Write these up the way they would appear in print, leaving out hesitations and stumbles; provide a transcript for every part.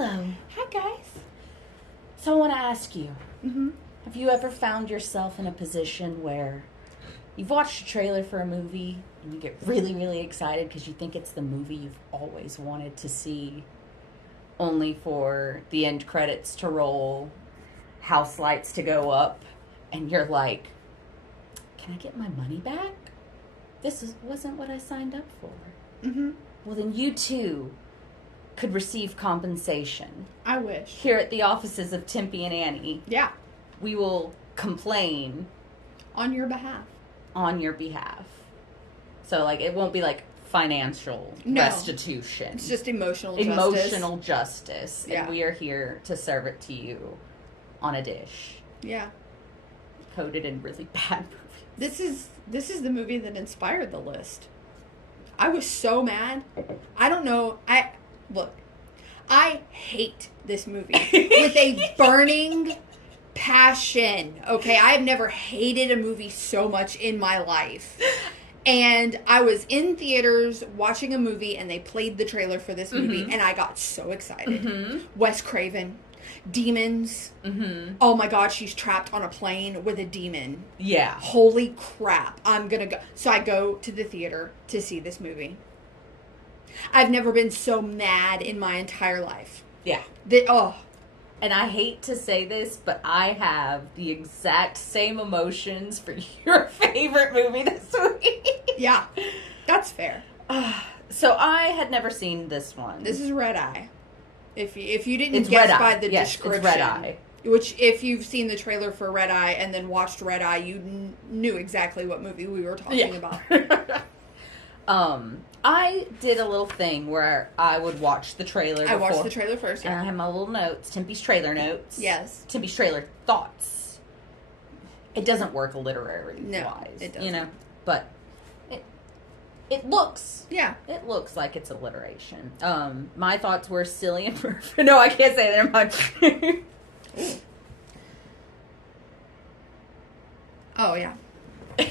Hello. Hi, guys. So I want to ask you, Mm-hmm. have you ever found yourself in a position where you've watched a trailer for a movie and you get really, really excited because you think it's the movie you've always wanted to see, only for the end credits to roll, house lights to go up, and you're like, can I get my money back? Wasn't what I signed up for. Mm-hmm. Well, then you too could receive compensation. I wish. Here at the offices of Tempe and Annie, Yeah. we will complain On your behalf. on your behalf. So, like, it won't be like financial restitution. It's just emotional justice. Emotional justice. Yeah. And we are here to serve it to you on a dish. Yeah. Coated in really bad movies. This is the movie that inspired the list. I was so mad. I don't know. I hate this movie with a burning passion. Okay, I have never hated a movie so much in my life. And I was in theaters watching a movie and they played the trailer for this movie and I got so excited. Mm-hmm. Wes Craven, demons. Mm-hmm. Oh my God, she's trapped on a plane with a demon. Yeah. Holy crap, I'm gonna go. So I go to the theater to see this movie. I've never been so mad in my entire life. Yeah. And I hate to say this, but I have the exact same emotions for your favorite movie this week. Yeah, that's fair. So I had never seen this one. This is Red Eye. If you didn't It's guess Red by Eye. the Yes, description, it's Red Eye. Which if you've seen the trailer for Red Eye and then watched Red Eye, you knew exactly what movie we were talking about. I did a little thing where I would watch the trailer before. I watched the trailer first, And I have my little notes, Tempe's trailer notes. Yes. Tempe's trailer thoughts. It doesn't work literary wise. It doesn't. You know? But it looks. Yeah. It looks like it's alliteration. My thoughts were silly and perfect. No, I can't say that much. Oh, yeah.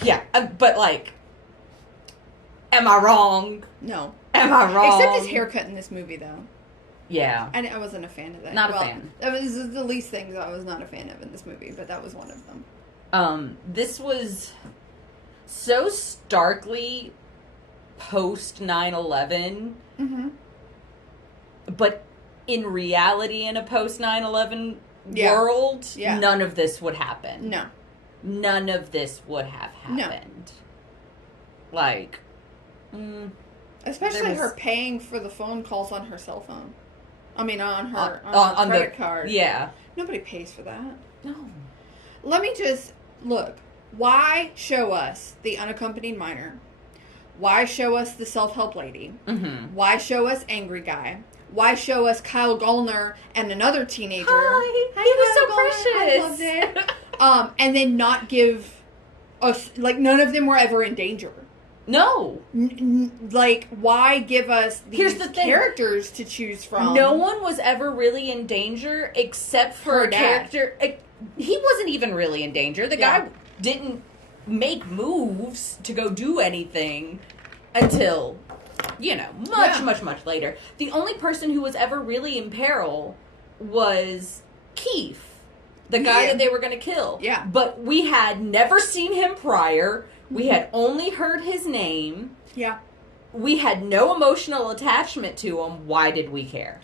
Yeah, but like, am I wrong? No. Am I wrong? Except his haircut in this movie, though. Yeah. I wasn't a fan of that. Not a fan. That was the least things I was not a fan of in this movie, but that was one of them. This was so starkly post 9/11, but in reality, in a post 9/11 world, none of this would happen. No. None of this would have happened. No. Like, especially her paying for the phone calls on her cell phone. I mean, on her credit card. Yeah. Nobody pays for that. No. Let me just look. Why show us the unaccompanied minor? Why show us the self-help lady? Mm-hmm. Why show us angry guy? Why show us Kyle Gallner and another teenager? Hi, he was so precious. I loved it. And then not give us, like, none of them were ever in danger. No. Like, why give us these Here's the characters to choose from? No one was ever really in danger except for a character. He wasn't even really in danger. The guy didn't make moves to go do anything until, much later. The only person who was ever really in peril was Keith, the guy that they were going to kill. Yeah. But we had never seen him prior. We had only heard his name. Yeah. We had no emotional attachment to him. Why did we care?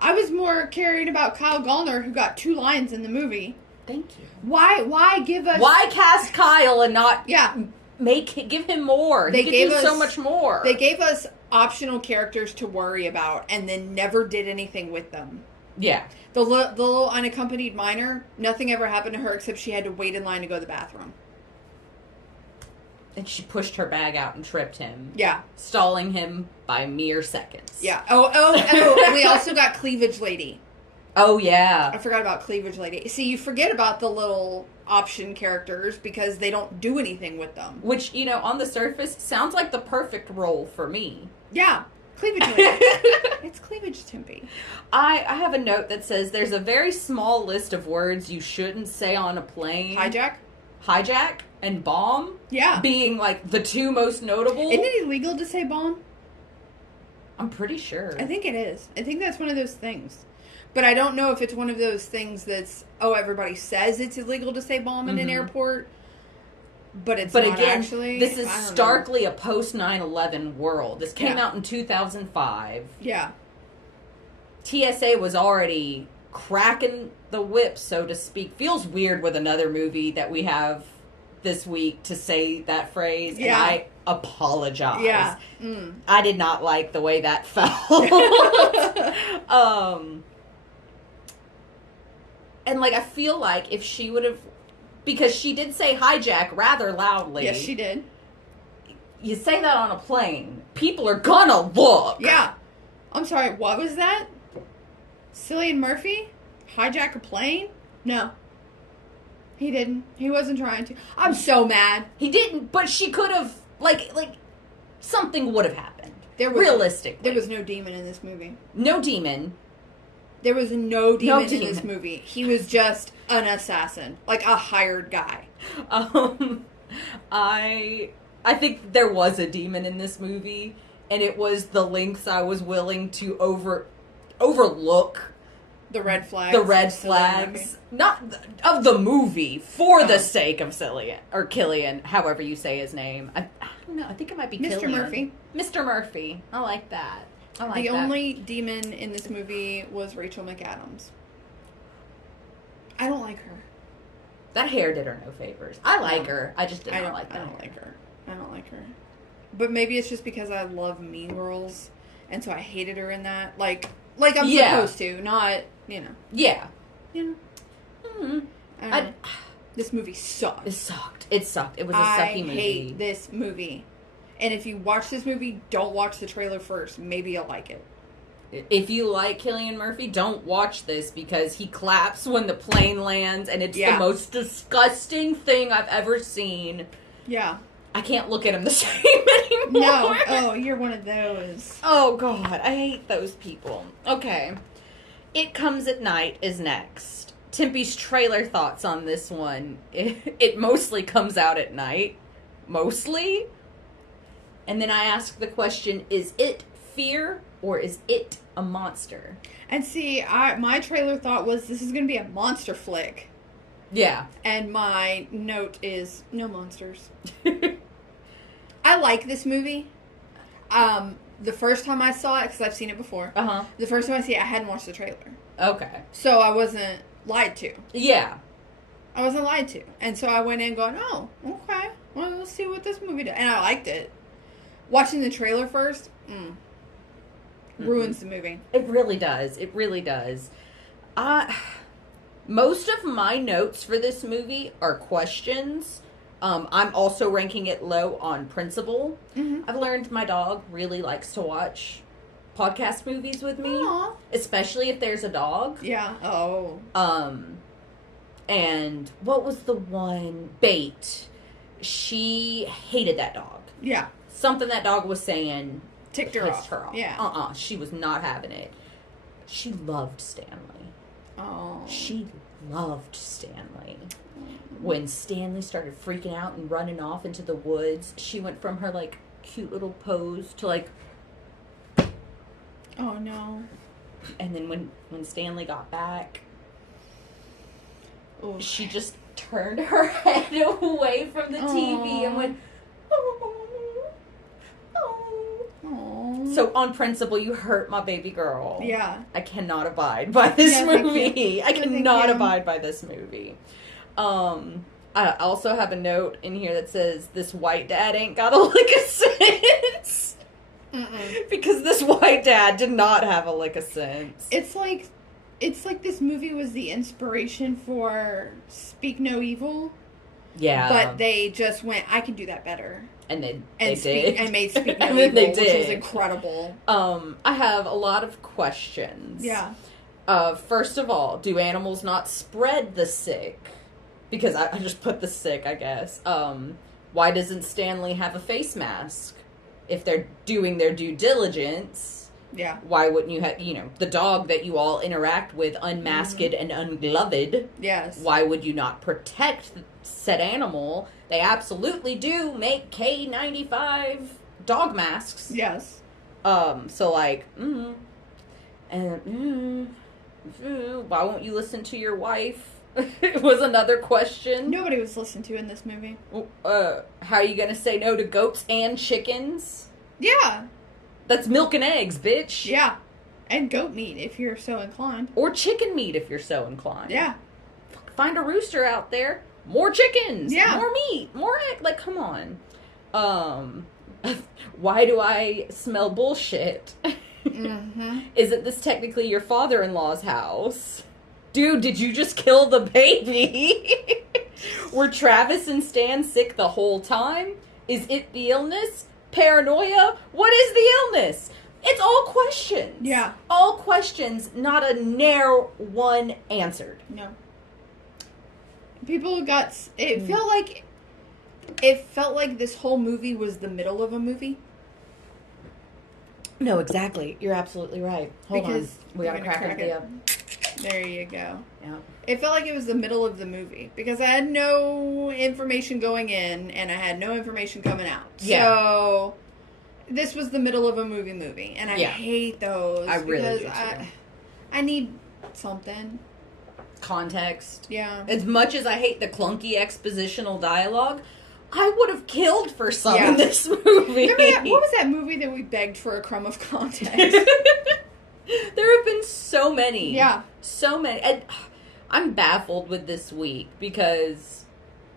I was more carried about Kyle Gallner, who got 2 lines in the movie. Thank you. Why give us... Why cast Kyle and not give him more? He could do so much more. They gave us optional characters to worry about and then never did anything with them. Yeah. The little unaccompanied minor, nothing ever happened to her except she had to wait in line to go to the bathroom. And she pushed her bag out and tripped him. Yeah. Stalling him by mere seconds. Yeah. Oh, we also got Cleavage Lady. Oh, yeah. I forgot about Cleavage Lady. See, you forget about the little option characters because they don't do anything with them. Which, on the surface, sounds like the perfect role for me. Yeah. Cleavage Lady. It's Cleavage Tempe. I have a note that says there's a very small list of words you shouldn't say on a plane. Hijack and bomb. Yeah. Being, like, the 2 most notable. Isn't it illegal to say bomb? I'm pretty sure. I think it is. I think that's one of those things. But I don't know if it's one of those things that's, everybody says it's illegal to say bomb in an airport, but it's not again, actually. This is starkly a post 9/11 world. This came out in 2005. Yeah. TSA was already cracking the whip, so to speak. Feels weird with another movie that we have this week to say that phrase, and I apologize. Yeah. I did not like the way that felt. And, like, I feel like if she would have... Because she did say hijack rather loudly. Yes, she did. You say that on a plane, people are gonna look. Yeah. I'm sorry, what was that? Cillian Murphy? Hijack a plane? No. He didn't. He wasn't trying to. I'm so mad. He didn't, but she could have, like, something would have happened. Realistically. There was no demon in this movie. No demon. There was no demon in this movie. He was just an assassin. Like a hired guy. I think there was a demon in this movie, and it was the lengths I was willing to overlook the red flags. The red flags. Not of the movie, for the sake of Killian, however you say his name. I don't know. I think it might be Mr. Killian. Murphy. Mr. Murphy. I like that. The only demon in this movie was Rachel McAdams. I don't like her. That hair did her no favors. I like her. I just didn't like that. I don't like her. But maybe it's just because I love Mean Girls, and so I hated her in that. Like I'm supposed to, not, Yeah. This movie sucked. It sucked. It was a sucky movie. I hate this movie. And if you watch this movie, don't watch the trailer first. Maybe you'll like it. If you like Cillian Murphy, don't watch this because he claps when the plane lands, and it's the most disgusting thing I've ever seen. Yeah. I can't look at him the same anymore. No. Oh, you're one of those. Oh, God. I hate those people. Okay. It Comes at Night is next. Tempe's trailer thoughts on this one. It mostly comes out at night. Mostly. And then I ask the question, is it fear or is it a monster? And see, my trailer thought was this is going to be a monster flick. Yeah. And my note is no monsters. I like this movie. The first time I saw it, because I've seen it before. The first time I see it, I hadn't watched the trailer. Okay. So I wasn't lied to. Yeah. I wasn't lied to. And so I went in going, oh, okay. Well, let's see what this movie does. And I liked it. Watching the trailer first, ruins the movie. It really does. It really does. Most of my notes for this movie are questions. I'm also ranking it low on principle. I've learned my dog really likes to watch podcast movies with me. Aww. Especially if there's a dog. Yeah. Oh. And what was the one? Bait. She hated that dog. Yeah. Something that dog was saying ticked her off. Yeah. She was not having it. She loved Stanley. Oh. She loved Stanley. When Stanley started freaking out and running off into the woods, she went from her, like, cute little pose to, like... Oh, no. And then when Stanley got back, she just turned her head away from the TV and went... So, on principle, you hurt my baby girl. Yeah. I cannot abide by this movie. I cannot abide by this movie. I also have a note in here that says, this white dad ain't got a lick of sense. Because this white dad did not have a lick of sense. It's like this movie was the inspiration for Speak No Evil. Yeah. But they just went, I can do that better. And they did. And made Speak No Evil, which was incredible. I have a lot of questions. Yeah. First of all, do animals not spread the sick? Because I just put the sick, I guess. Why doesn't Stanley have a face mask? If they're doing their due diligence, yeah. Why wouldn't you have, the dog that you all interact with unmasked and ungloved? Yes. Why would you not protect said animal? They absolutely do make K95 dog masks. Yes. So like, why won't you listen to your wife? It was another question. Nobody was listened to in this movie. How are you gonna say no to goats and chickens? Yeah. That's milk and eggs, bitch. Yeah. And goat meat, if you're so inclined. Or chicken meat, if you're so inclined. Yeah. Find a rooster out there. More chickens. Yeah. More meat. More egg. Like, come on. Why do I smell bullshit? Mm-hmm. Isn't this technically your father-in-law's house? Dude, did you just kill the baby? Were Travis and Stan sick the whole time? Is it the illness? Paranoia? What is the illness? It's all questions. Yeah. All questions, not a narrow one answered. No. People got... It felt like this whole movie was the middle of a movie. No, exactly. You're absolutely right. Hold on. We gotta crack it up. There you go. Yeah. It felt like it was the middle of the movie because I had no information going in and I had no information coming out. Yeah. So this was the middle of a movie, and I hate those. I really do too. I need something. Context. Yeah. As much as I hate the clunky expositional dialogue, I would have killed for some in this movie. Remember what was that movie that we begged for a crumb of context? There have been so many. Yeah. So many. And I'm baffled with this week because,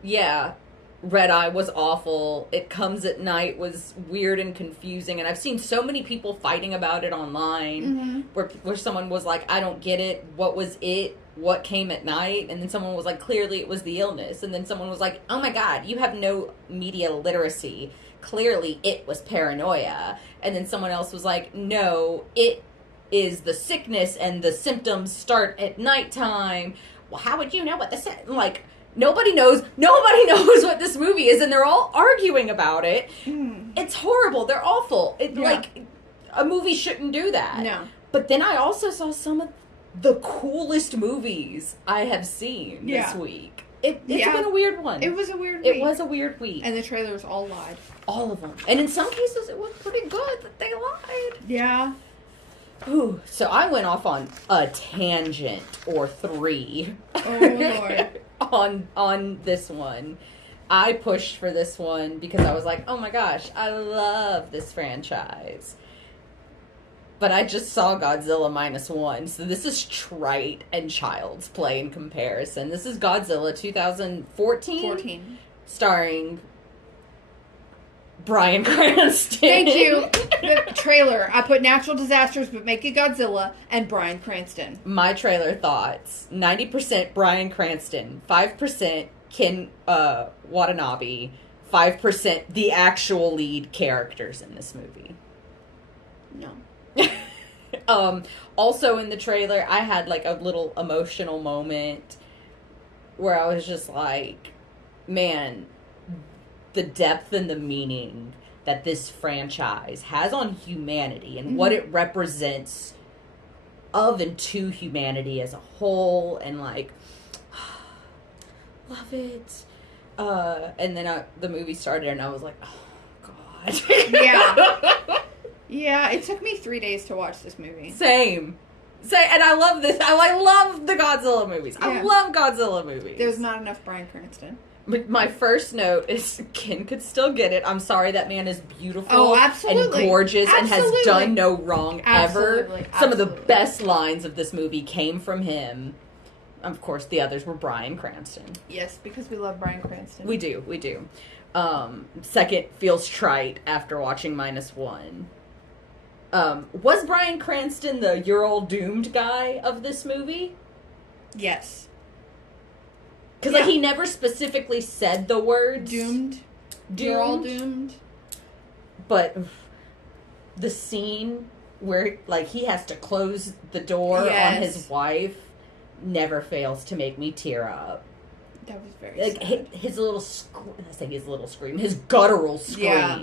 Red Eye was awful. It Comes at Night was weird and confusing. And I've seen so many people fighting about it online where someone was like, I don't get it. What was it? What came at night? And then someone was like, clearly it was the illness. And then someone was like, oh my God, you have no media literacy. Clearly it was paranoia. And then someone else was like, no, it is the sickness and the symptoms start at nighttime. Well, how would you know what the nobody knows what this movie is, and they're all arguing about it. It's horrible. They're awful. A movie shouldn't do that. No. But then I also saw some of the coolest movies I have seen this week. It's been a weird one. It was a weird week. It was a weird week. And the trailers all lied. All of them. And in some cases, it was pretty good that they lied. Yeah. Ooh, so I went off on a tangent or three. Oh, Lord. on this one. I pushed for this one because I was like, oh my gosh, I love this franchise. But I just saw Godzilla -1, so this is trite and child's play in comparison. This is Godzilla 2014? Starring Bryan Cranston. Thank you. The trailer. I put natural disasters, but make it Godzilla and Bryan Cranston. My trailer thoughts. 90% Bryan Cranston. 5% Ken Watanabe. 5% the actual lead characters in this movie. No. Also in the trailer, I had like a little emotional moment where I was just like, man, the depth and the meaning that this franchise has on humanity and what it represents of and to humanity as a whole, and like, love it. And then the movie started and I was like, oh God. Yeah. Yeah, it took me 3 days to watch this movie. Same. And I love this. I love the Godzilla movies. I love Godzilla movies. There's not enough Bryan Cranston. But my first note is Ken could still get it. I'm sorry, that man is beautiful and gorgeous and has done no wrong ever. Some of the best lines of this movie came from him. Of course, the others were Bryan Cranston. Yes, because we love Bryan Cranston. We do. Second feels trite after watching -1. Was Bryan Cranston the "you're all doomed" guy of this movie? Yes. Because he never specifically said the words doomed. You're all doomed. But the scene where he has to close the door on his wife never fails to make me tear up. That was very sad. His little scream, his guttural scream. Yeah.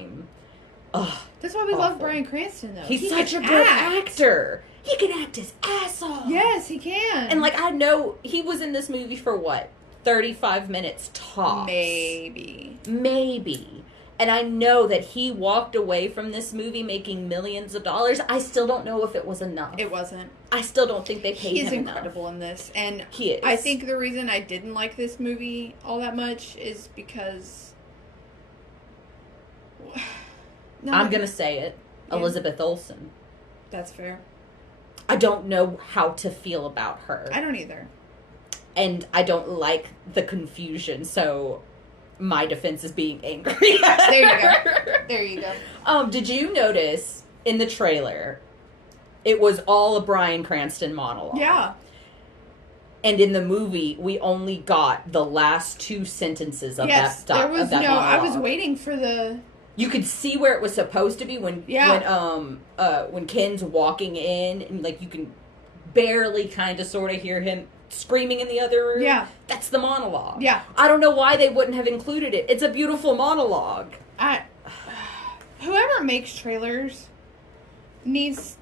Ugh, that's why we love Bryan Cranston, though. He's such a good actor. He can act his ass off. Yes, he can. And I know he was in this movie for 35 minutes tops. Maybe. And I know that he walked away from this movie making millions of dollars. I still don't know if it was enough. It wasn't. I still don't think they paid him He's enough. incredible in this. And He is. I think the reason I didn't like this movie all that much is because... No, I'm going to say it. Yeah. Elizabeth Olsen. That's fair. I don't know how to feel about her. I don't either. And I don't like the confusion, so my defense is being angry. There you go. There you go. Did you notice in the trailer, it was all a Bryan Cranston monologue? Yeah. And in the movie, we only got the last 2 sentences of Yes, that there was of that no... monologue. I was waiting for the... You could see where it was supposed to be when Ken's walking in, and like you can barely kind of sort of hear him screaming in the other room. Yeah. That's the monologue. Yeah. I don't know why they wouldn't have included it. It's a beautiful monologue. Whoever makes trailers needs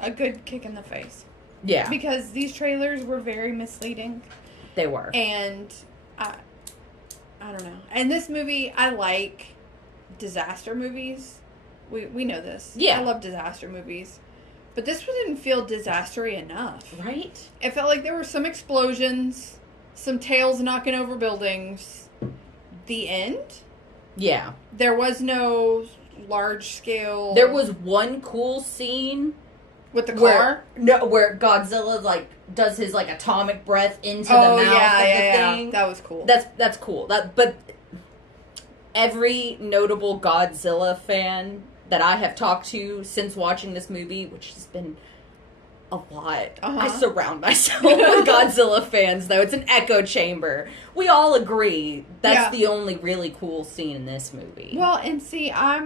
a good kick in the face. Yeah. Because these trailers were very misleading. They were. And I don't know. And this movie, I like disaster movies. We know this. Yeah. I love disaster movies. But this didn't feel disastery enough. Right? It felt like there were some explosions, some tails knocking over buildings. The end? Yeah. There was no large scale... There was one cool scene... With the car? Where Godzilla, like, does his, like, atomic breath into the mouth of the thing. That was cool. That's cool. But every notable Godzilla fan that I have talked to since watching this movie, which has been a lot. I surround myself with Godzilla fans, though. It's an echo chamber. We all agree that's the only really cool scene in this movie. Well, and see, I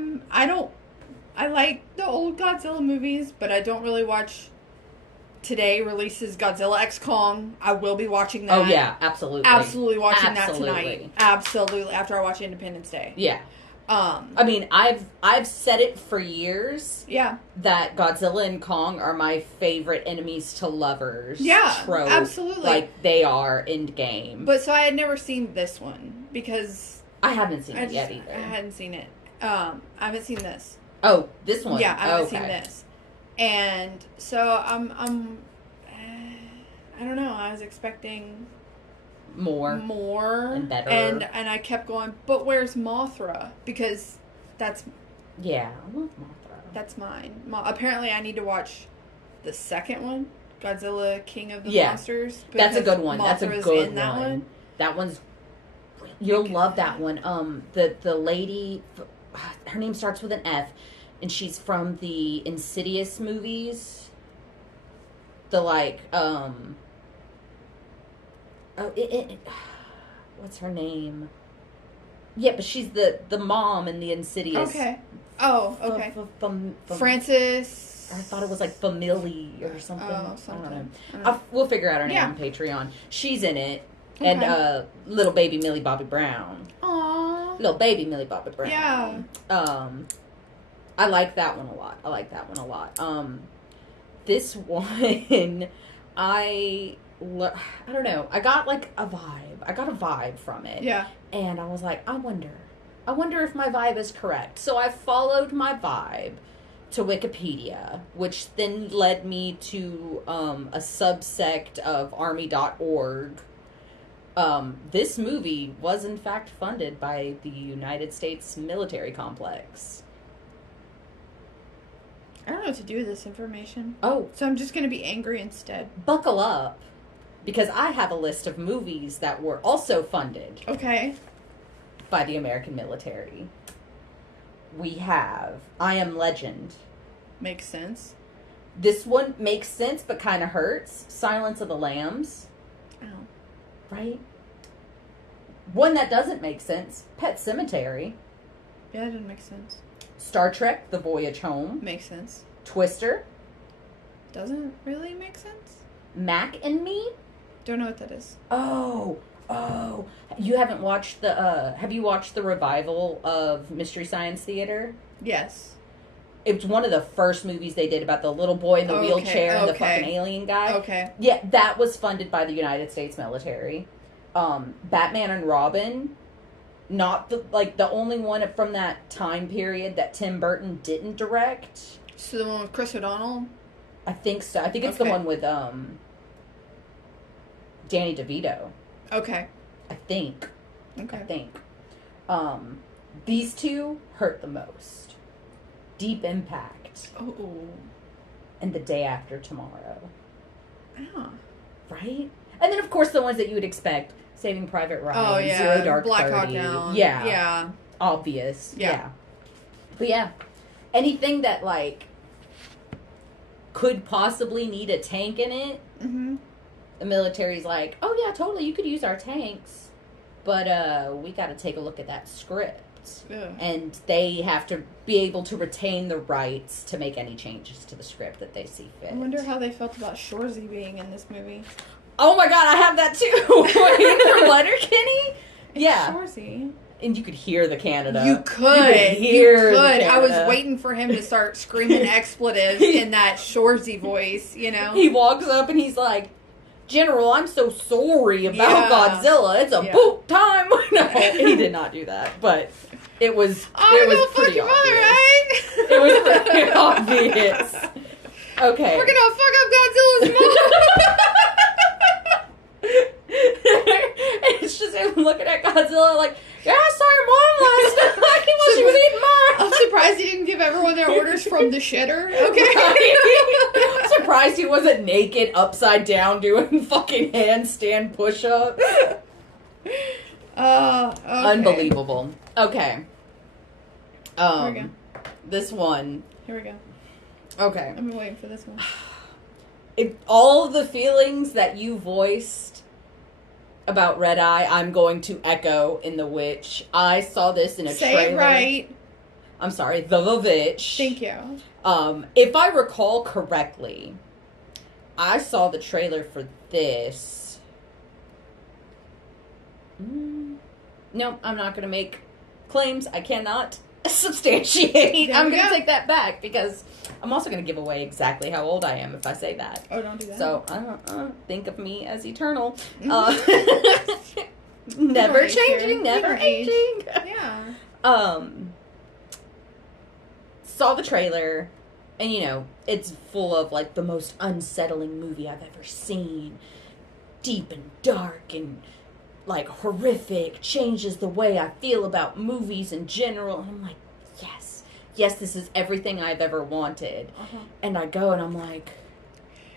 like the old Godzilla movies, but I don't really watch... Today releases Godzilla X Kong. I will be watching that. Oh, yeah, absolutely. Absolutely watching that tonight. Absolutely, after I watch Independence Day. Yeah. I mean, I've said it for years. Yeah. That Godzilla and Kong are my favorite enemies to lovers. Trope. Absolutely. Like, they are Endgame. But so I had never seen this one, because... I haven't seen it yet either. I hadn't seen it. I haven't seen this. Oh, this one? Yeah, I haven't seen this. And so I don't know, I was expecting more and better. And I kept going, but where's Mothra? Because that's... Yeah, I love Mothra. That's mine. Apparently I need to watch the second one, Godzilla King of the Monsters. That's a good one. Mothra's That's a good in that one. That one's... You'll love that one. The lady... Her name starts with an F. And she's from the Insidious movies. The, like, what's her name? Yeah, but she's the mom in the Insidious. Okay. Oh, okay. Francis. I thought it was, like, Family or something. Oh, something. I don't know. We'll figure out her name on Patreon. She's in it. Okay. And, little baby Millie Bobby Brown. Aww. Little baby Millie Bobby Brown. Yeah. I like that one a lot. This one, I don't know. I got like a vibe. I got a vibe from it. Yeah. And I was like, I wonder if my vibe is correct. So I followed my vibe to Wikipedia, which then led me to a subsect of army.org. This movie was in fact funded by the United States military complex. I don't know what to do with this information. Oh. So I'm just going to be angry instead. Buckle up, because I have a list of movies that were also funded. Okay. By the American military. We have I Am Legend. Makes sense. This one makes sense, but kind of hurts. Silence of the Lambs. Oh. Right? One that doesn't make sense. Pet Sematary. Yeah, that doesn't make sense. Star Trek, The Voyage Home. Makes sense. Twister. Doesn't really make sense. Mac and Me. Don't know what that is. Oh. You haven't watched have you watched the revival of Mystery Science Theater? Yes. It was one of the first movies they did about the little boy in the wheelchair and the fucking alien guy. Okay. Yeah, that was funded by the United States military. Batman and Robin. not the only one from that time period that Tim Burton didn't direct. So the one with Chris O'Donnell? I think so. I think it's the one with Danny DeVito. Okay. I think. Okay. I think. These two hurt the most. Deep Impact. Oh. And The Day After Tomorrow. Ah. Right? And then, of course, the ones that you would expect. Saving Private Ryan. Zero Dark Black 30. Hawk Down. Yeah. Yeah. Obvious. Yeah. But yeah. Anything that, like, could possibly need a tank in it, Mm-hmm. the military's like, oh, yeah, totally, you could use our tanks. But we got to take a look at that script. Ugh. And they have to be able to retain the rights to make any changes to the script that they see fit. I wonder how they felt about Shorzy being in this movie. Oh my god, I have that too! From Letterkenny? Yeah. Shorzy. And you could hear the Canada. You could hear the I was Canada. waiting for him to start screaming expletives in that Shorzy voice, you know? He walks up and he's like, General, I'm so sorry about Godzilla. It's a boot time. No, he did not do that, but it was pretty obvious. Mother, right? It was pretty obvious. Okay. We're gonna fuck up Godzilla's mom. It's just him looking at Godzilla like, yeah, I saw your mom last night while she was eating mine. I'm surprised he didn't give everyone their orders from the shitter. Okay. Right? I'm surprised he wasn't naked, upside down, doing fucking handstand push-ups. Okay. Unbelievable. Okay. Here we go. This one. Here we go. Okay. I've been waiting for this one. All of the feelings that you voiced about Red Eye, I'm going to echo in The Witch. I saw this in a trailer. Say it right. I'm sorry, The Witch. Thank you. If I recall correctly, I saw the trailer for this. No, I'm not going to make claims I cannot substantiate. There I'm we going to go. take that back because I'm also going to give away exactly how old I am if I say that. Oh, don't do that. So, think of me as eternal. Mm-hmm. Never age here. changing, never Never age. aging. Yeah. Saw the trailer, and you know, it's full of like the most unsettling movie I've ever seen. Deep and dark and like horrific, changes the way I feel about movies in general. And I'm like, yes, this is everything I've ever wanted. Uh-huh. And I go and I'm like,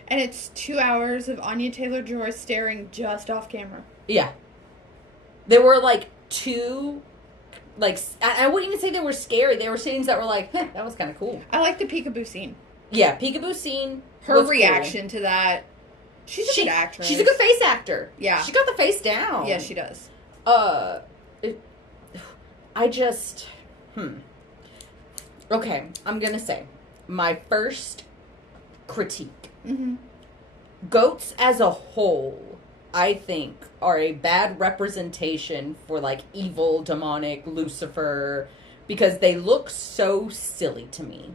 And it's 2 hours of Anya Taylor-Joy staring just off camera. yeah. There were like two, like, I wouldn't even say they were scary. They were scenes that were like, that was kind of cool. I like the peekaboo scene. Yeah, peekaboo scene. Her was reaction to that. She's a good actress. She's a good face actor. Yeah. She got the face down. Yeah, she does. Okay, I'm gonna say, my first critique. Mm-hmm. Goats as a whole, I think, are a bad representation for, like, evil, demonic, Lucifer, because they look so silly to me.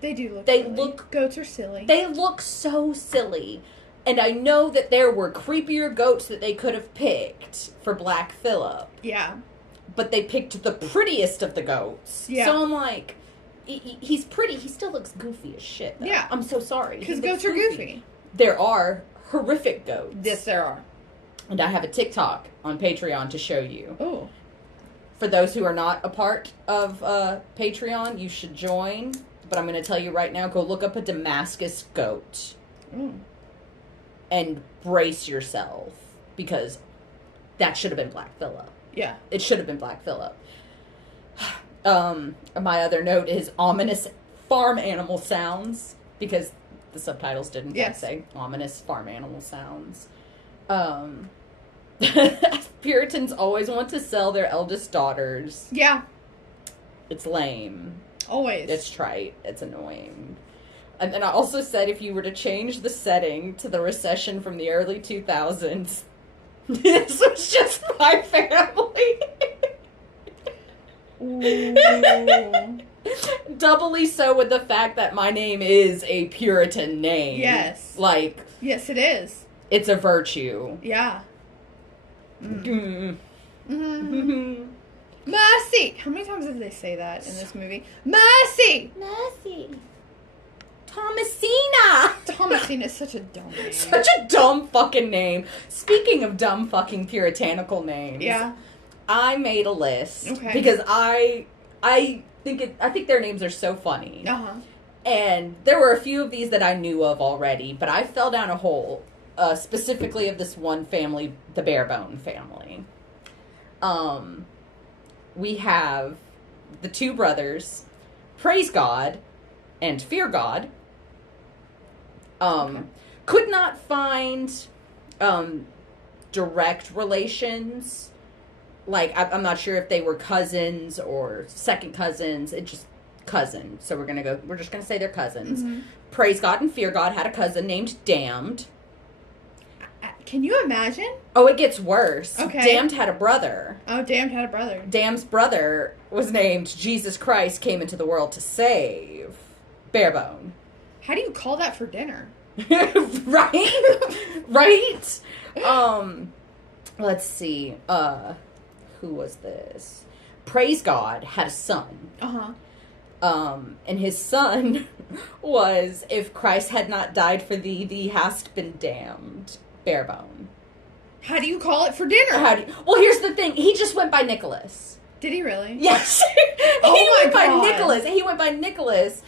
They do look They silly. look... Goats are silly. They look so silly. And I know that there were creepier goats that they could have picked for Black Phillip. Yeah. But they picked the prettiest of the goats. Yeah. So I'm like, he's pretty. He still looks goofy as shit, though. Yeah. I'm so sorry. Because goats are goofy. There are horrific goats. Yes, there are. And I have a TikTok on Patreon to show you. Oh. For those who are not a part of Patreon, you should join. But I'm going to tell you right now, go look up a Damascus goat. Mm. And brace yourself. Because that should have been Black Phillip. Yeah. It should have been Black Phillip. My other note is ominous farm animal sounds. Because the subtitles didn't say ominous farm animal sounds. Puritans always want to sell their eldest daughters. Yeah. It's lame. Always. It's trite. It's annoying. And then I also said if you were to change the setting to the recession from the early 2000s, this was just my family. Ooh. Doubly so with the fact that my name is a Puritan name. Yes. Like, Yes, it is. it's a virtue. Yeah. Mm. Mm-hmm. Mercy! How many times did they say that in this movie? Mercy! Mercy. Thomasina. Thomasina is such a dumb name. Such a dumb fucking name. Speaking of dumb fucking puritanical names. Yeah. I made a list. Okay. Because I think their names are so funny. Uh-huh. And there were a few of these that I knew of already, but I fell down a hole, specifically of this one family, the Barebone family. We have the two brothers, Praise God and Fear God. Okay. Could not find direct relations. Like, I'm not sure if they were cousins or second cousins. It just cousin. So we're just gonna say they're cousins. Mm-hmm. Praise God and Fear God had a cousin named Damned. Can you imagine? Oh, it gets worse. Okay. Damned had a brother. Oh, Damned had a brother. Damned's brother was named Jesus Christ Came into the World to Save Barebone. How do you call that for dinner? Right? Right? Let's see. Who was this? Praise God had a son. Uh-huh. And his son was, if Christ had not died for thee, thee hast been damned. Barebone. How do you call it for dinner? Well, here's the thing. He just went by Nicholas. Did he really? Yes. Oh He my went by God. Nicholas. He went by Nicholas.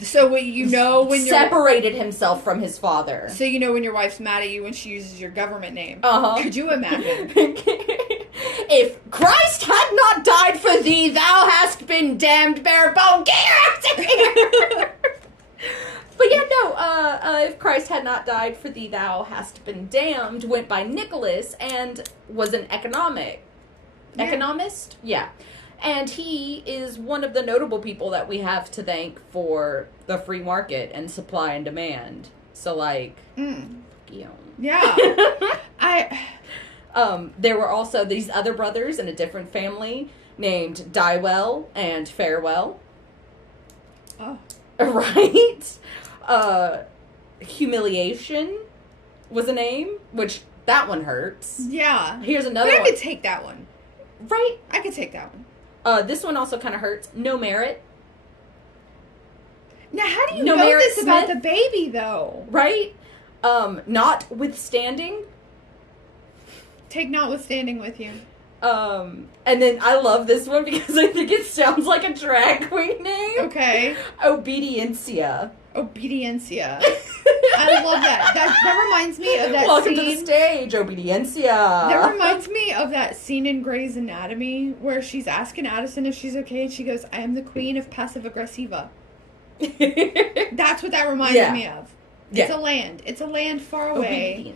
So when you know when you're separated himself from his father. So you know when your wife's mad at you when she uses your government name. Uh-huh. Could you imagine? If Christ had not died for thee, thou hast been damned, Barebone. Get out of here! But yeah, no, if Christ had not died for thee, thou hast been damned, went by Nicholas and was an economist? Yeah. And he is one of the notable people that we have to thank for the free market and supply and demand. So, like, you know. Yeah. There were also these other brothers in a different family named Dywell and Farewell. Oh. Right? Humiliation was a name, which that one hurts. Yeah. Here's another But I one. could take that one. Right? I could take that one. This one also kind of hurts. No merit. Now, how do you No know Merit this about Smith? the baby, though? Right? Notwithstanding. Take notwithstanding with you. And then I love this one because I think it sounds like a drag queen name. Okay. Obediencia. Obediencia. I love that. That reminds me of that Welcome scene. to the stage, Obediencia. That reminds me of that scene in Grey's Anatomy where she's asking Addison if she's okay, and she goes, "I am the queen of passive aggressiva." That's what that reminds me of. It's a land. It's a land far away.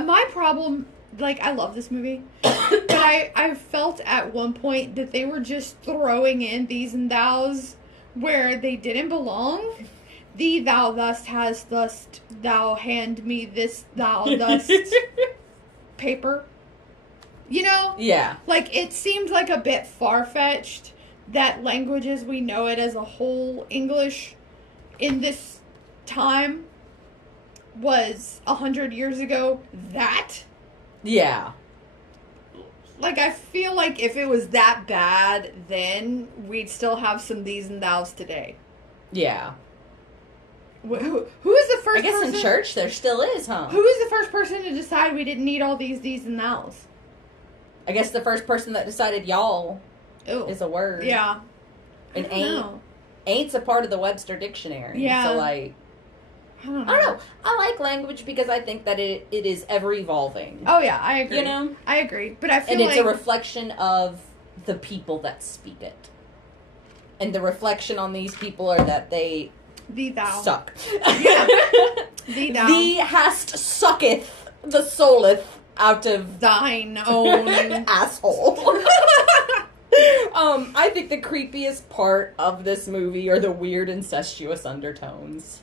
My problem, like, I love this movie, but I felt at one point that they were just throwing in these and thous where they didn't belong. Thee, thou, thus, hast, thus, thou, hand me this, thou, thus, paper. You know? Yeah. Like, it seemed like a bit far-fetched that languages we know it as a whole, English, in this time was 100 years ago that. Yeah. Like, I feel like if it was that bad then, we'd still have some these and thous today. Yeah. Who is the first I guess person? in church there still is, huh? Who is the first person to decide we didn't need all these and thous? I guess the first person that decided y'all Ew. is a word. Yeah. And I don't know. ain't's a part of the Webster Dictionary. Yeah. So, like, I don't I don't know. I like language because I think that it is ever evolving. Oh, yeah, I agree. You know? I agree. But I feel And it's like a reflection of the people that speak it. And the reflection on these people are that they thee thou. suck. Yeah. Thee thou. Thee hast sucketh the souleth out of thine own asshole. I think the creepiest part of this movie are the weird incestuous undertones.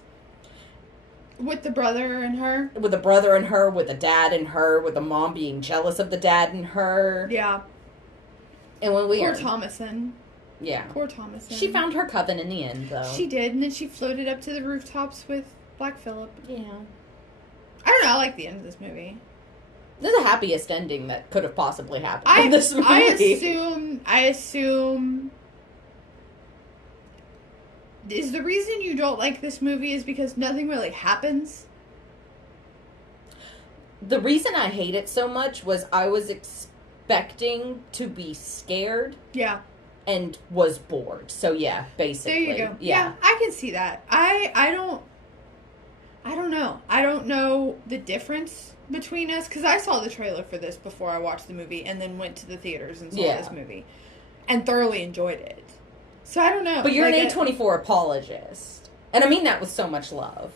with the brother and her. With a brother and her, with a dad and her, with a mom being jealous of the dad and her. Yeah. And when we Poor are... Thomason. Yeah. Poor Thomason. She found her coven in the end, though. She did, and then she floated up to the rooftops with Black Phillip. Yeah. I don't know, I like the end of this movie. This is the happiest ending that could have possibly happened in this movie. I assume is the reason you don't like this movie is because nothing really happens? The reason I hate it so much was I was expecting to be scared. Yeah. And was bored. So yeah, basically. There you go. Yeah, I can see that. I don't know. I don't know the difference between us because I saw the trailer for this before I watched the movie and then went to the theaters and saw this movie and thoroughly enjoyed it. So I don't know. But you're an A24 apologist. And I mean that with so much love.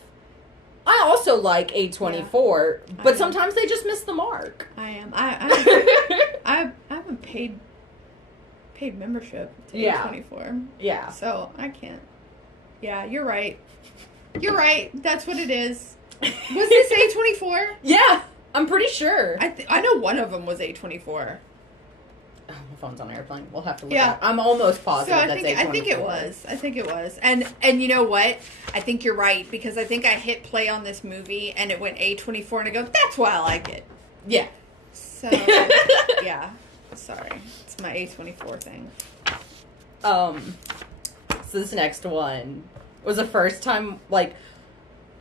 I also like A24, but sometimes they just miss the mark. I am. I have a paid membership to A24. Yeah. So I can't. Yeah, you're right. You're right. That's what it is. Was this A24? Yeah, I'm pretty sure. I know one of them was A24. Oh, my phone's on airplane. We'll have to look at it. I'm almost positive that's A24. I think it was. And you know what? I think you're right because I think I hit play on this movie and it went A24 and I go, that's why I like it. Yeah. So, yeah. Sorry. It's my A24 thing. So this next one was the first time, like,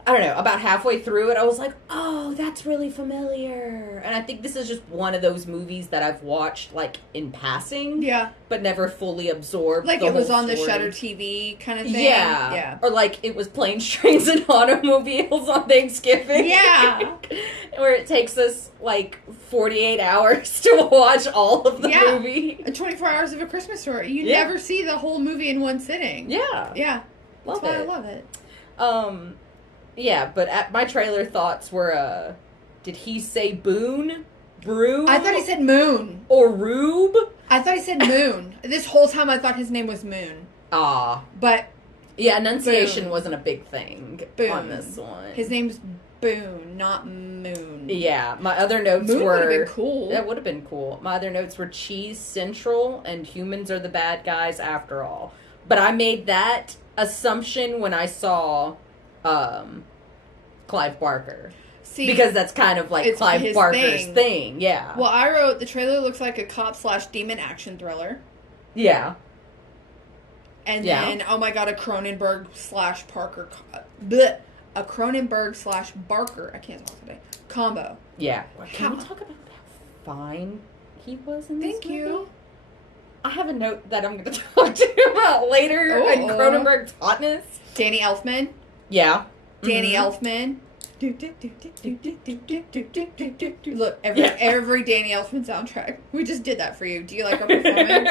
I don't know, about halfway through it, I was like, oh, that's really familiar. And I think this is just one of those movies that I've watched, like, in passing. Yeah. But never fully absorbed. Like the it was whole on the story. Shudder TV kind of thing. Yeah. Yeah. Or like it was Planes, Trains, and Automobiles on Thanksgiving. Yeah. Where it takes us, like, 48 hours to watch all of the movie. 24 Hours of a Christmas Story. You never see the whole movie in one sitting. Yeah. Yeah. Love That's why it. I love it. Yeah, but my trailer thoughts were, did he say Boone? Brew? I thought he said Moon. Or Rube? I thought he said Moon. This whole time I thought his name was Moon. Ah. But. Yeah, enunciation Boone. wasn't a big thing Boone. on this one. His name's Boone, not Moon. Yeah, my other notes Moon were... would have been cool. That would have been cool. My other notes were Cheese Central and humans are the bad guys after all. But I made that assumption when I saw Clive Barker. See, because that's kind of like Clive Barker's thing. Yeah. Well, I wrote, the trailer looks like a cop/demon action thriller. Yeah. And then, oh my god, a Cronenberg/Parker... Bleh, a Cronenberg/Barker, I can't talk today, combo. Yeah. Can we talk about how fine he was in this movie? Thank you. I have a note that I'm going to talk to you about later in Cronenberg's hotness. Danny Elfman. Yeah. Danny Elfman. Look, every Danny Elfman soundtrack. We just did that for you. Do you like our performance?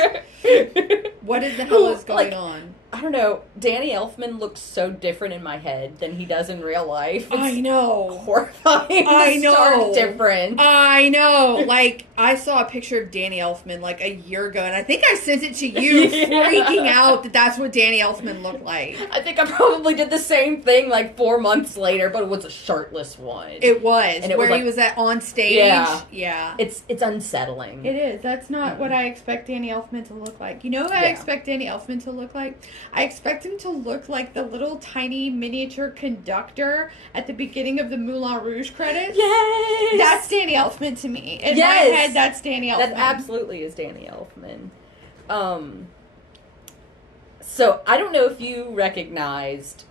What in the hell is going on? I don't know. Danny Elfman looks so different in my head than he does in real life. It's I know. Horrifying. I know. Stark different. I know. Like, I saw a picture of Danny Elfman like a year ago, and I think I sent it to you, freaking out that that's what Danny Elfman looked like. I think I probably did the same thing like 4 months later, but it was a shirtless one. It was. And it where was he was on stage. Yeah. Yeah. It's unsettling. It is. That's not what I expect Danny Elfman to look like. You know what I expect Danny Elfman to look like? I expect him to look like the little tiny miniature conductor at the beginning of the Moulin Rouge credits. Yes! That's Danny Elfman to me. In my head, that's Danny Elfman. That absolutely is Danny Elfman. So, I don't know if you recognized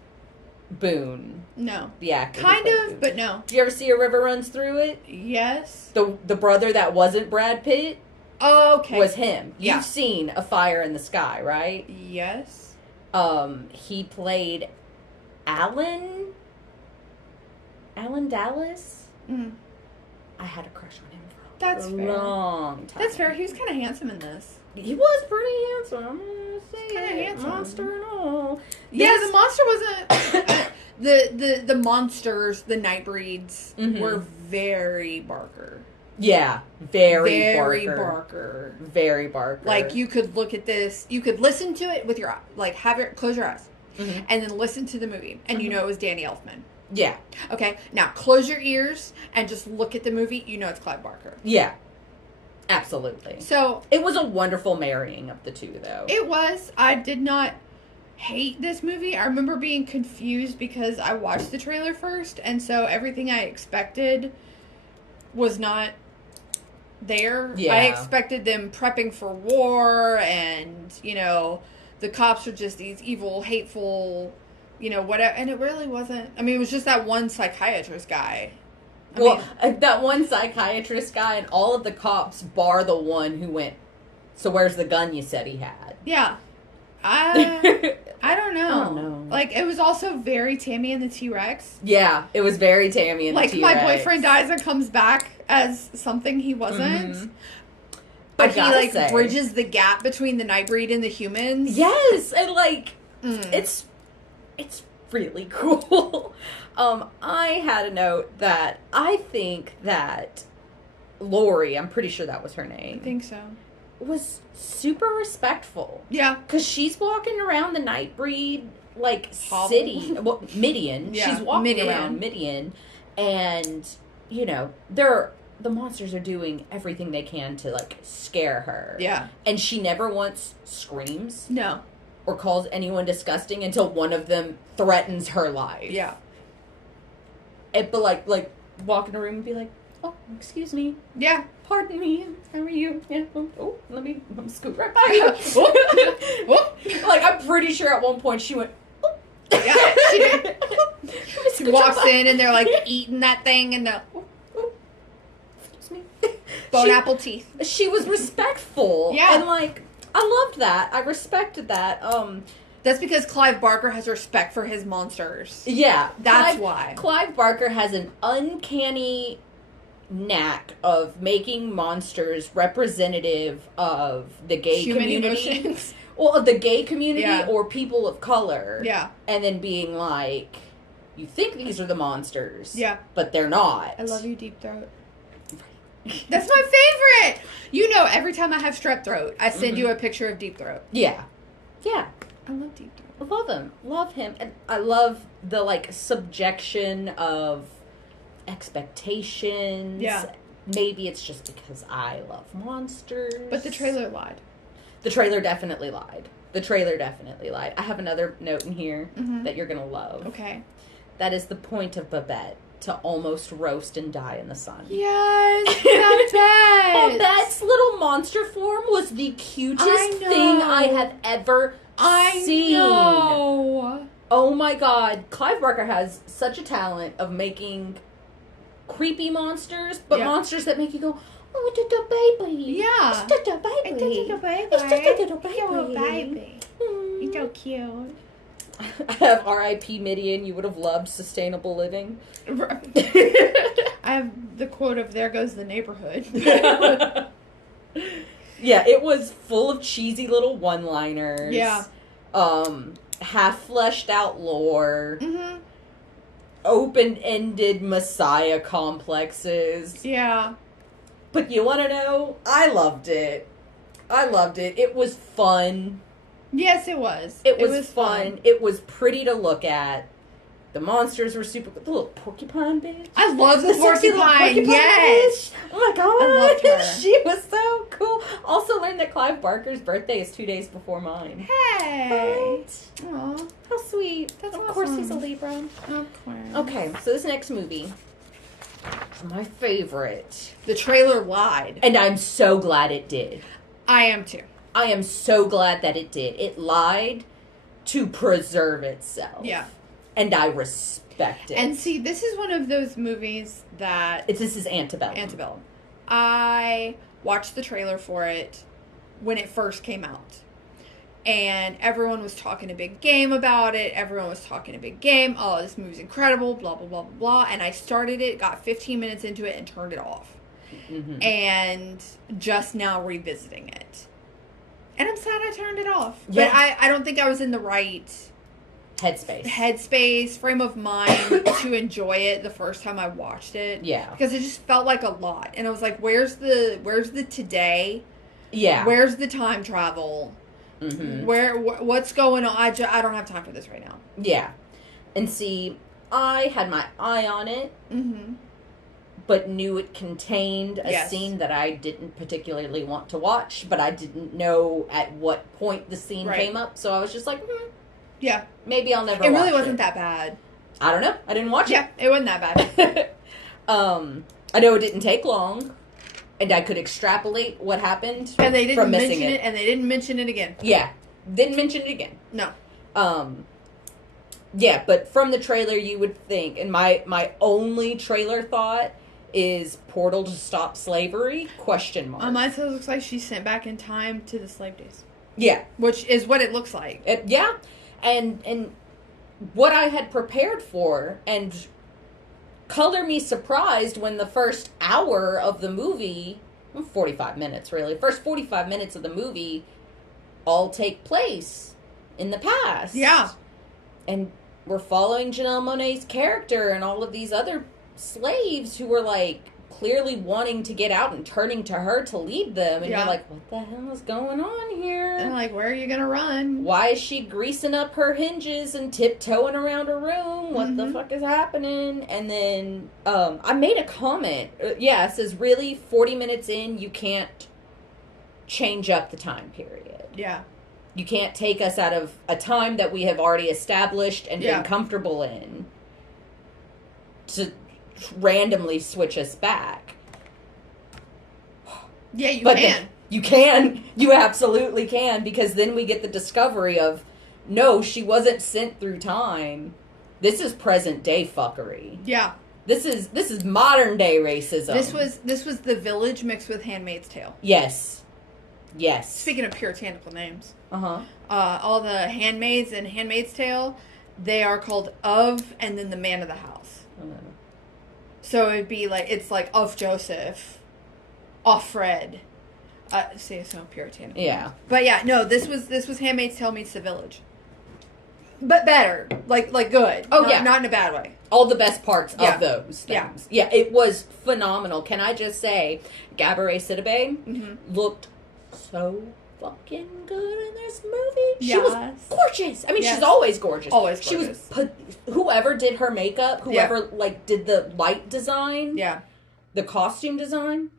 Boone. No. The actor. Kind of, Boone. but no. Did you ever see A River Runs Through It? Yes. The brother that wasn't Brad Pitt Oh, okay. was him. Yeah. You've seen A Fire in the Sky, right? Yes. He played Alan Dallas? Mm. I had a crush on him for That's a fair. long time. That's fair. He was kind of handsome in this. He was pretty handsome. I'm gonna say Kinda it. handsome. Monster and all. Yeah, the monster wasn't... the monsters, the Nightbreeds, were very Barker. Yeah, very Barker. Very Barker. Like, you could look at this, you could listen to it with your, like, close your eyes, and then listen to the movie, and you know it was Danny Elfman. Yeah. Okay, now close your ears and just look at the movie, you know it's Clive Barker. Yeah. Absolutely. So... It was a wonderful marrying of the two, though. It was. I did not hate this movie. I remember being confused because I watched the trailer first, and so everything I expected was not there. Yeah. I expected them prepping for war, and, you know, the cops are just these evil, hateful, you know, whatever. And it really wasn't. I mean, it was just that one psychiatrist guy. That one psychiatrist guy and all of the cops bar the one who went, so where's the gun you said he had? Yeah. I don't know. Oh, no. Like, it was also very Tammy and the T-Rex. Yeah, it was very Tammy and the T-Rex. Like, my boyfriend dies and comes back as something he wasn't. Mm-hmm. But he, like, bridges the gap between the Nightbreed and the humans. Yes, and, like, it's really cool. I had a note that I think that Lori, I'm pretty sure that was her name. I think so. Was super respectful. Yeah. Because she's walking around the Nightbreed, like, Hobble. city. Well, Midian. Yeah, She's walking Midian. around Midian. And, you know, the monsters are doing everything they can to, like, scare her. Yeah. And she never once screams. No. Or calls anyone disgusting until one of them threatens her life. Yeah. But, like, walk in a room and be like, oh, excuse me. Yeah. Pardon me. How are you? Yeah. Oh, let me scoot right by you. Like, I'm pretty sure at one point she went, oh. Yeah, she did. She walks in and they're, like, eating that thing and the Excuse me. bone apple teeth. She was respectful. Yeah. And, like, I loved that. I respected that. That's because Clive Barker has respect for his monsters. Yeah. That's why. Clive Barker has an uncanny knack of making monsters representative of the gay Human community. emotions. Well, of the gay community Yeah. or people of color. Yeah. And then being like, you think these are the monsters. Yeah. But they're not. I love you, Deep Throat. That's my favorite! You know, every time I have strep throat, I send you a picture of Deep Throat. Yeah. Yeah. I love Deep Throat. I love him. Love him. And I love the, like, subjection of expectations. Yeah. Maybe it's just because I love monsters. But the trailer lied. The trailer definitely lied. I have another note in here that you're going to love. Okay. That is the point of Babette, to almost roast and die in the sun. Yes, Babette. Babette's little monster form was the cutest thing I have ever seen. I know. Oh my god. Clive Barker has such a talent of making creepy monsters, but monsters that make you go, oh, it's a baby. Yeah. It's just a baby. It's just a baby. It's just a little baby. You're a baby. You're so cute. I have R.I.P. Midian. You would have loved sustainable living. I have the quote of "There goes the neighborhood." Yeah, it was full of cheesy little one-liners. Yeah. Half fleshed out lore. Mm-hmm. Open-ended messiah complexes. Yeah. But you want to know? I loved it. It was fun. Yes, it was. It was fun. It was pretty to look at. The monsters were super. The little porcupine bitch. I love the sexy little porcupine. Yes. bitch. Oh my god. I loved her. She was so cool. Also learned that Clive Barker's birthday is 2 days before mine. Hey. Right? Aw. How sweet. That's of course he's a awesome. Libra. Of course. Okay, so this next movie is my favorite. The trailer lied. And I'm so glad it did. I am too. I am so glad that it did. It lied to preserve itself. Yeah. And I respect it. And see, this is one of those movies that... This is Antebellum. Antebellum. I watched the trailer for it when it first came out. And everyone was talking a big game about it. Oh, this movie's incredible, blah, blah, blah, blah, blah. And I started it, got 15 minutes into it, and turned it off. Mm-hmm. And just now revisiting it. And I'm sad I turned it off. Yeah. But I don't think I was in the right... headspace, frame of mind to enjoy it the first time I watched it. Yeah. Because it just felt like a lot. And I was like, where's the today? Yeah. Where's the time travel? Mm-hmm. What's going on? I don't have time for this right now. Yeah. And see, I had my eye on it, but knew it contained a scene that I didn't particularly want to watch, but I didn't know at what point the scene came up, so I was just like, yeah. Maybe I'll never watch it. it. Really wasn't that bad. I don't know. I didn't watch it. Yeah, it wasn't that bad. I know it didn't take long, and I could extrapolate what happened And they didn't from missing mention it, and they didn't mention it again. Yeah. Didn't mention it again. No. Yeah, but from the trailer you would think, and my only trailer thought is portal to stop slavery, question mark. Mine says it looks like she's sent back in time to the slave days. Yeah. Which is what it looks like. Yeah. And what I had prepared for, and color me surprised when the first hour of the movie, 45 minutes really, first 45 minutes of the movie all take place in the past. Yeah. And we're following Janelle Monáe's character and all of these other slaves who were, like, clearly wanting to get out and turning to her to lead them. And you're like, what the hell is going on here? And like, where are you gonna run? Why is she greasing up her hinges and tiptoeing around her room? What the fuck is happening? And then I made a comment. Yeah, it says, really, 40 minutes in, you can't change up the time period. Yeah. You can't take us out of a time that we have already established and been comfortable in to randomly switch us back. Yeah, you but can. You can. You absolutely can, because then we get the discovery of, no, she wasn't sent through time. This is present day fuckery. Yeah. This is modern day racism. This was The Village mixed with Handmaid's Tale. Yes. Yes. Speaking of puritanical names. Uh-huh. All the handmaids in Handmaid's Tale, they are called Of and then the man of the house. So it'd be like, it's like Of Joseph, Offred. See, so puritanical. Yeah. But yeah, no, this was Handmaid's Tale meets The Village. But better. Like good. Oh, yeah. Not in a bad way. All the best parts of those things. Yeah. Yeah, it was phenomenal. Can I just say, Gabourey Sidibe looked so fucking good in this movie. She was gorgeous. I mean, she's always gorgeous. Always gorgeous. She was whoever did her makeup, whoever like did the light design, the costume design,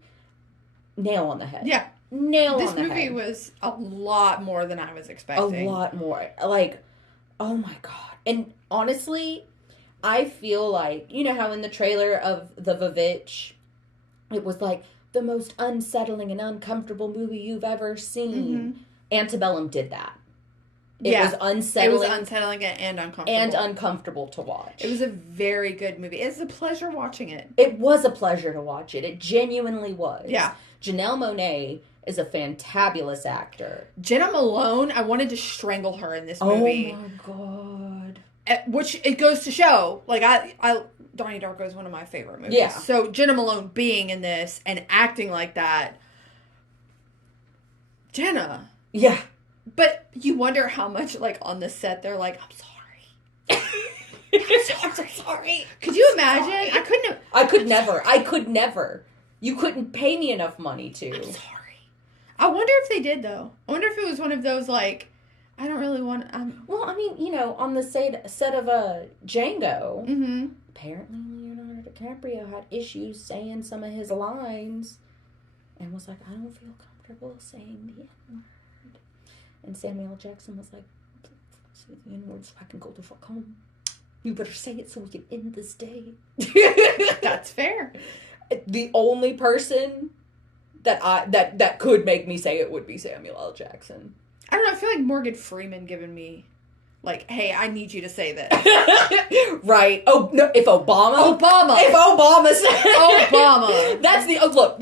nail on the head. Yeah. Nail on the head. This movie was a lot more than I was expecting. A lot more. Like, oh my god. And honestly, I feel like, you know how in the trailer of The Vavitch, it was like the most unsettling and uncomfortable movie you've ever seen. Antebellum did that. It was unsettling. It was unsettling and uncomfortable. And uncomfortable to watch. It was a very good movie. It's a pleasure watching it. It was a pleasure to watch it. It genuinely was. Yeah. Janelle Monáe is a fantabulous actor. Jenna Malone, I wanted to strangle her in this movie. Oh my god. Which it goes to show, like, I Donnie Darko is one of my favorite movies. Yeah. So Jenna Malone being in this and acting like that, Jenna. Yeah. But you wonder how much, like, on the set they're like, I'm sorry. I'm so sorry. Could you imagine? Sorry. I could never. You couldn't pay me enough money to. I'm sorry. I wonder if they did, though. I wonder if it was one of those, like, I don't really want... Well, I mean, you know, on the set of Django, mm-hmm. apparently Leonardo DiCaprio had issues saying some of his lines and was like, I don't feel comfortable saying the N-word. And Samuel L. Jackson was like, say the N-word so I can go the fuck home. You better say it so we can end this day. That's fair. The only person that could make me say it would be Samuel L. Jackson. I don't know. I feel like Morgan Freeman giving me, like, hey, I need you to say this. Right. Oh, no, if Obama said Obama. That's the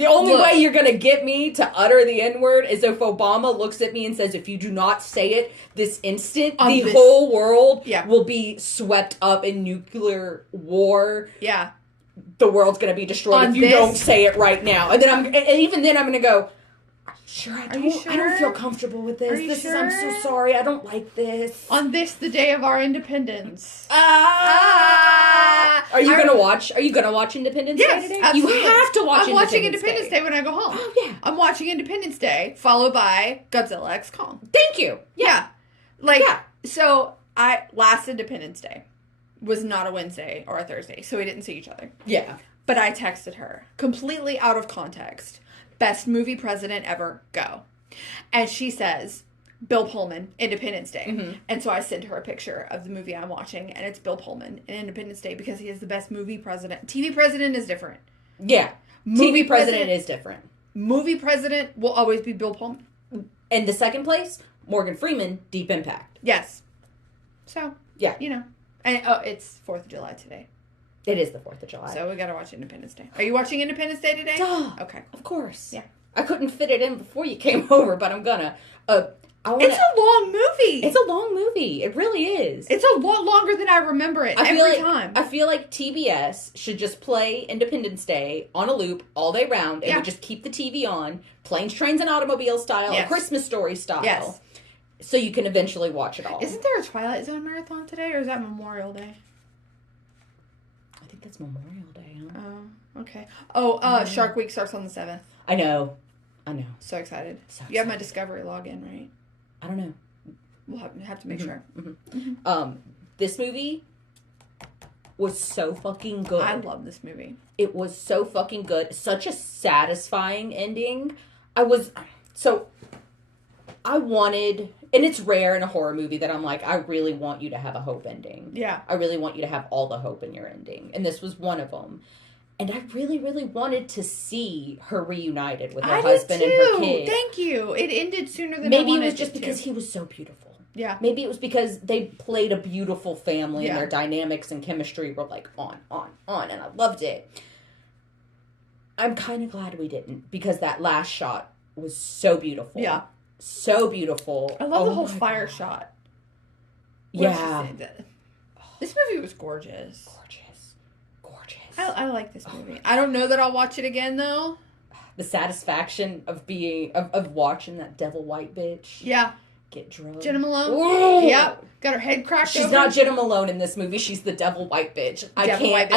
only way you're going to get me to utter the N-word is if Obama looks at me and says, if you do not say it this instant, whole world will be swept up in nuclear war. Yeah. The world's going to be destroyed if you don't say it right now. And then even then I'm going to go, I don't feel comfortable with this. I'm so sorry. I don't like this. On this, the day of our independence. Are you gonna watch Independence Day today? Absolutely. You have to watch. I'm watching Independence Day when I go home. Oh yeah. I'm watching Independence Day, followed by Godzilla X Kong. Thank you. Yeah. So last Independence Day was not a Wednesday or a Thursday, so we didn't see each other. Yeah. But I texted her, completely out of context. Best movie president ever, go. And she says, Bill Pullman, Independence Day. Mm-hmm. And so I sent her a picture of the movie I'm watching, and it's Bill Pullman in Independence Day because he is the best movie president. TV president is different. Yeah. TV president is different. movie president will always be Bill Pullman. And the second place, Morgan Freeman, Deep Impact. Yes. So, yeah. You know. And, it's 4th of July today. It is the 4th of July. So we got to watch Independence Day. Are you watching Independence Day today? Duh. Okay. Of course. Yeah. I couldn't fit it in before you came over, but I'm gonna. It's a long movie. It's a long movie. It really is. It's a lot longer than I remember it every time. I feel like TBS should just play Independence Day on a loop all day round, and we just keep the TV on, Planes, Trains, and Automobiles style, Christmas Story style. Yes. So you can eventually watch it all. Isn't there a Twilight Zone marathon today, or is that Memorial Day? I think that's Memorial Day, huh? Oh, okay. Shark Week starts on the 7th. I know. So excited. So you have my Discovery login, right? I don't know. We'll have to make sure. Mm-hmm. Mm-hmm. This movie was so fucking good. I love this movie. It was so fucking good. Such a satisfying ending. I wanted, and it's rare in a horror movie that I'm like, I really want you to have a hope ending. Yeah. I really want you to have all the hope in your ending. And this was one of them. And I really, really wanted to see her reunited with her husband and her kid. Thank you. It ended sooner than Maybe I wanted it was just because he was so beautiful. Yeah. Maybe it was because they played a beautiful family and their dynamics and chemistry were like on, and I loved it. I'm kind of glad we didn't, because that last shot was so beautiful. Yeah. So beautiful. I love the whole fire shot. Yeah. This movie was gorgeous. Gorgeous. I like this movie. I don't know that I'll watch it again, though. The satisfaction of watching that devil white bitch. Yeah. Get drugged. Jenna Malone. Ooh. Yep. Got her head cracked She's open. not Jenna Malone in this movie. She's the devil white bitch. I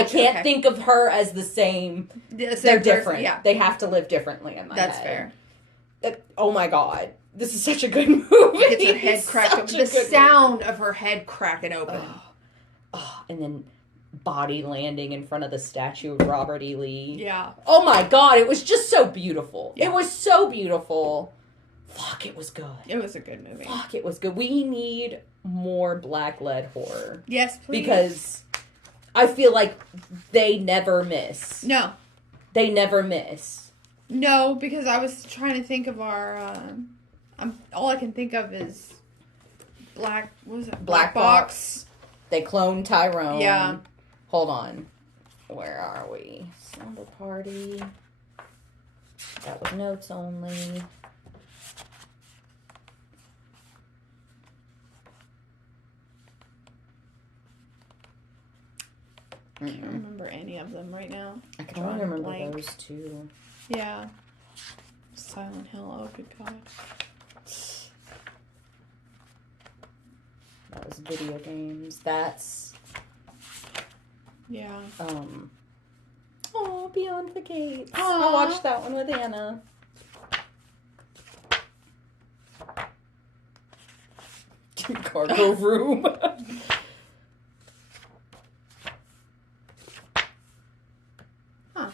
can't think of her as the same. They're different. Yeah. They have to live differently in my head. That's fair. Oh my god. This is such a good movie. Gets her head cracked open. The sound of her head cracking open. And then body landing in front of the statue of Robert E. Lee. Yeah. Oh my god, it was just so beautiful. Yeah. It was so beautiful. Fuck, it was good. It was a good movie. Fuck, it was good. We need more black-led horror. Yes, please. Because I feel like they never miss. No. They never miss. No, because I was trying to think of our... all I can think of is Black Box. They cloned Tyrone. Yeah. Hold on. Where are we? Slumber Party. That was notes only. I can't remember any of them right now. I can only remember those two. Yeah. Silent Hill. Oh, good God. That was video games. That's... Yeah. Oh, Beyond the Gates. Aww. I watched that one with Anna. Cargo room. Huh.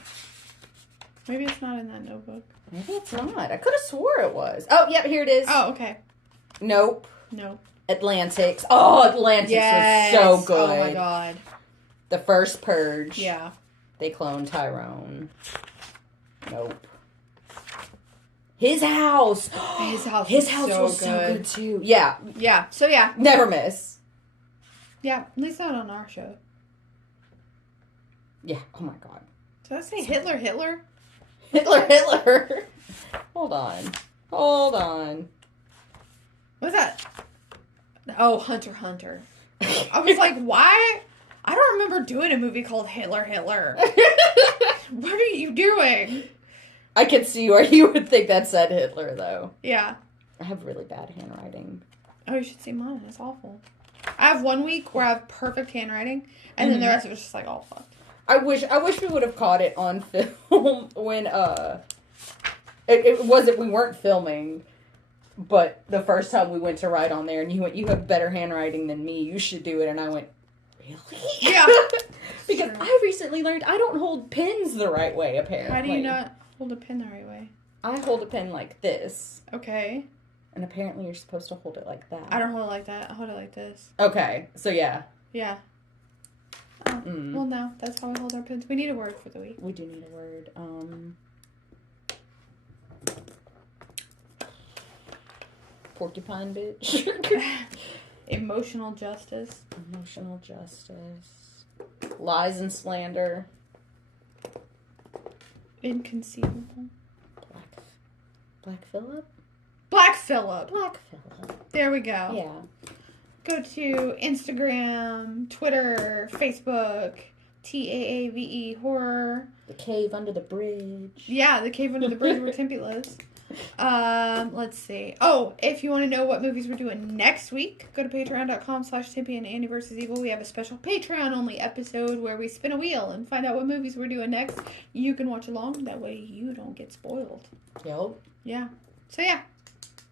Maybe it's not in that notebook. Maybe it's not. I could have swore it was. Oh, yep, here it is. Oh, okay. Nope. No. Atlantics. Oh, Atlantics was so good. Oh my god. The first Purge. Yeah. They cloned Tyrone. Nope. His House. His House. Was so good too. Yeah. Yeah. So yeah. Never miss. Yeah. At least not on our show. Yeah. Oh my god. Did I say Hitler? Hitler. Hold on. What's that? Oh, Hunter. I was like, why? I don't remember doing a movie called Hitler. What are you doing? I can see where you would think that said Hitler, though. Yeah. I have really bad handwriting. Oh, you should see mine. It's awful. I have 1 week where I have perfect handwriting, and then the rest of it's just like all fucked. I wish we would have caught it on film when it wasn't, we weren't filming, but the first time we went to write on there and you went, you have better handwriting than me, you should do it, and I went, really? Yeah. Because I recently learned I don't hold pens the right way, apparently. How do you not hold a pen the right way? I hold a pen like this. Okay. And apparently you're supposed to hold it like that. I don't hold it like that. I hold it like this. Okay, so yeah. Yeah. Oh, well, no. That's how we hold our pens. We need a word for the week. We do need a word. Porcupine bitch. Emotional justice. Emotional justice. Lies and slander. Inconceivable. Black Phillip? Black Phillip. Black Phillip. There we go. Yeah. Go to Instagram, Twitter, Facebook, TAAVE Horror. The Cave Under the Bridge. Yeah, the Cave Under the Bridge where Timpy lives. Let's see. Oh, if you want to know what movies we're doing next week, go to patreon.com/Timpy and Andy vs. Evil. We have a special Patreon-only episode where we spin a wheel and find out what movies we're doing next. You can watch along. That way you don't get spoiled. Yep. Yeah. So, yeah.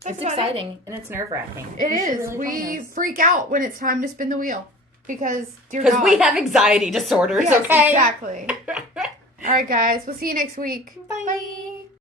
It's exciting and it's nerve-wracking. It is. Really we freak out when it's time to spin the wheel. Because we have anxiety disorders, yes, okay? Exactly. All right, guys. We'll see you next week. Bye. Bye.